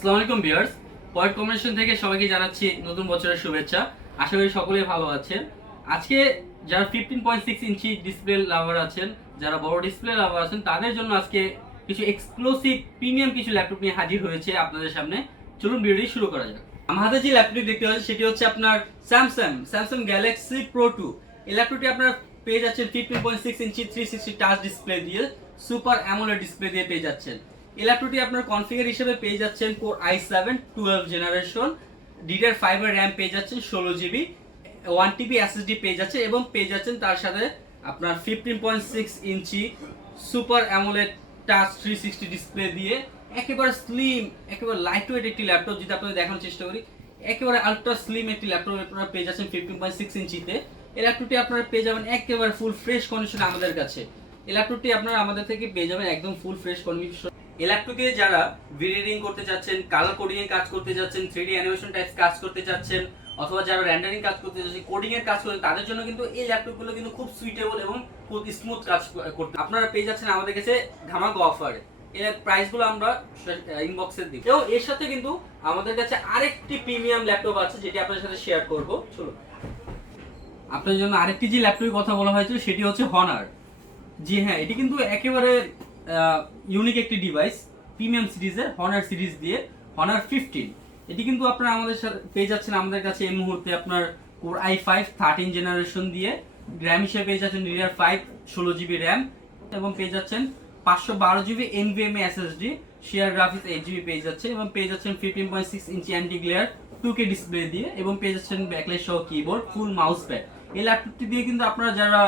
আসসালামু আলাইকুম viewers, point combination থেকে সবাইকে জানাচ্ছি নতুন বছরের শুভেচ্ছা। আশা করি সকলেই ভালো আছেন। আজকে যারা 15.6 ইঞ্চি ডিসপ্লে লাভার আছেন, যারা বড় ডিসপ্লে লাভার আছেন, তাদের জন্য আজকে কিছু এক্সক্লুসিভ প্রিমিয়াম কিছু ল্যাপটপ নিয়ে হাজির হয়েছে আপনাদের সামনে। চলুন ভিডিওটি শুরু করা যাক। আমার হাতে যে ল্যাপটপটি দেখতে পাচ্ছেন সেটি হচ্ছে আপনার স্যামসাং গ্যালাক্সি প্রো 2। এই ল্যাপটপটি আপনারা পেয়ে যাচ্ছেন 15.6 ইঞ্চি 360 টাচ ডিসপ্লে দিয়ে, সুপার অ্যামোলেড ডিসপ্লে দিয়ে পেয়ে যাচ্ছেন। এই ল্যাপটপটি আপনার কনফিগার হিসেবে পেয়ে যাচ্ছেন কোর i7 12 জেনারেশন, DDR5 এর র্যাম পেয়ে যাচ্ছেন 16 GB, 1 TB SSD পেয়ে যাচ্ছে এবং পেয়ে যাচ্ছেন তার সাথে আপনার 15.6 ইঞ্চি সুপার অ্যামোলেড টাচ 360 ডিসপ্লে দিয়ে একেবারে স্লিম, একেবারে লাইট ওয়েট একটি ল্যাপটপ। যদি আপনাদের দেখানোর চেষ্টা করি, একেবারে আলট্রা স্লিম একটি ল্যাপটপ আপনারা পেয়ে যাচ্ছেন 15.6 ইঞ্চিতে। এই ল্যাপটপটি আপনারা পেয়ে যাবেন একেবারে ফুল ফ্রেশ কন্ডিশনে আমাদের কাছে। এই ল্যাপটপটি আপনারা আমাদের থেকে পেয়ে যাবেন একদম ফুল ফ্রেশ কন্ডিশন। এই ল্যাপটপে যারা ভিডিও করতে যাচ্ছেন, কালার কোডিং এর কাজ করতে যাচ্ছেন, 3D অ্যানিমেশন টাইপস কাজ করতে যাচ্ছেন, অথবা যারা রেন্ডারিং কাজ করতে যাচ্ছেন, কোডিং এর কাজ করতে, তাদের জন্য কিন্তু এই ল্যাপটপগুলো কিন্তু খুব সুইটেবল এবং খুব স্মুথ কাজ করতে আপনারা পেয়ে যাচ্ছেন আমাদের কাছে ধামাকা অফারে। এর প্রাইসগুলো আমরা ইনবক্সে দিব। এবং এর সাথে কিন্তু আমাদের কাছে আরেকটি প্রিমিয়াম ল্যাপটপ আছে যেটি আপনাদের সাথে শেয়ার করব। চলো, আপনাদের জন্য আরেকটি যে ল্যাপটপের কথা বলা হয়েছিল সেটি হচ্ছে হনার। জি হ্যাঁ, এটি কিন্তু একেবারে ইউনিক একটি ডিভাইস, প্রিমিয়াম সিরিজের হনার সিরিজ দিয়ে হনার 15। এটি কিন্তু আপনারা আমাদের সাথে পেয়ে যাচ্ছেন আমাদের কাছে এই মুহূর্তে আপনার কোর i5 13 জেনারেশন দিয়ে, র্যাম হিসেবে পেয়ে যাচ্ছেন DDR5 16 GB র্যাম এবং পেয়ে যাচ্ছেন 512 GB NVMe SSD, share graphics 8 GB পেয়ে যাচ্ছে এবং পেয়ে যাচ্ছেন 15.6 ইঞ্চি অ্যান্টি গ্লেয়ার 2K ডিসপ্লে দিয়ে এবং পেয়ে যাচ্ছেন ব্যাকলাইট সহ কিবোর্ড, ফুল মাউস প্যাড। এই ল্যাপটপটি দিয়ে কিন্তু আপনারা যারা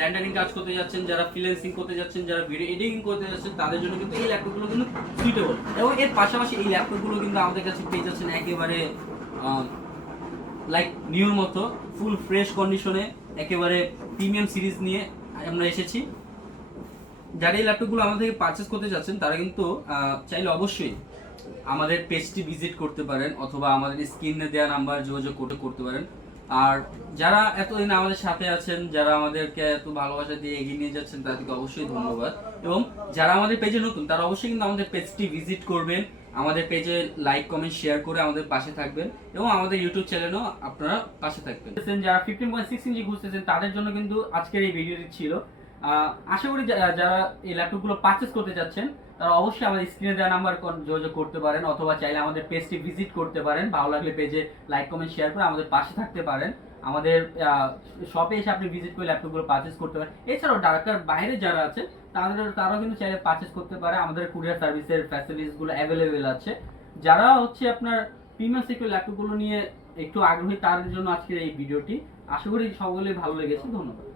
রেন্ডারিং কাজ করতে যাচ্ছেন, যারা ফ্রিল্যান্সিং করতে যাচ্ছেন, যারা ভিডিও এডিটিং করতে যাচ্ছেন, তাদের জন্য কিন্তু এই ল্যাপটপগুলো কিন্তু সুইটেবল। এবং এর পাশাপাশি এই ল্যাপটপগুলো কিন্তু আমাদের কাছে পেয়ে যাচ্ছেন একেবারে লাইক নিউর মতো ফুল ফ্রেশ কন্ডিশনে, একেবারে প্রিমিয়াম সিরিজ নিয়ে আমরা এসেছি। যারা এই ল্যাপটপগুলো আমাদের থেকে পারচেস করতে যাচ্ছেন তারা কিন্তু চাইলে অবশ্যই আমাদের পেজটি ভিজিট করতে পারেন অথবা আমাদের স্ক্রিনে দেওয়া নাম্বার যোগাযোগ করতে পারেন। আর যারা এতদিন আমাদের সাথে আছেন, যারা আমাদেরকে এত ভালোবাসা দিয়ে এগিয়ে নিয়ে যাচ্ছেন, তাদেরকে অবশ্যই ধন্যবাদ। এবং যারা আমাদের পেজে নতুন তারা অবশ্যই কিন্তু আমাদের পেজটি ভিজিট করবেন, আমাদের পেজে লাইক কমেন্ট শেয়ার করে আমাদের পাশে থাকবেন এবং আমাদের ইউটিউব চ্যানেলও আপনারা পাশে থাকবেন। যারা 15.6 ইঞ্চি খুঁজতেছেন তাদের জন্য কিন্তু আজকের এই ভিডিওটি ছিল। আশা করি যারা এই ল্যাপটপগুলো পারচেস করতে যাচ্ছেন তারা অবশ্যই আমাদের স্ক্রিনে দেওয়া নাম্বার যোগাযোগ করতে পারেন অথবা চাইলে আমাদের পেজটি ভিজিট করতে পারেন। ভালো লাগলে পেজে লাইক কমেন্ট শেয়ার করে আমাদের পাশে থাকতে পারেন। আমাদের শপে এসে আপনি ভিজিট করে ল্যাপটপগুলো পারচেস করতে পারেন। এছাড়াও ঢাকার বাইরে যারা আছে তারাও কিন্তু চাইলে পারচেস করতে পারে। আমাদের কুরিয়ার সার্ভিসের ফ্যাসিলিটিসগুলো অ্যাভেলেবেল আছে। যারা হচ্ছে আপনার প্রিমিয়াম সিকিউর ল্যাপটপগুলো নিয়ে একটু আগ্রহী তাদের জন্য আজকের এই ভিডিওটি। আশা করি সকলেই ভালো লেগেছে। ধন্যবাদ।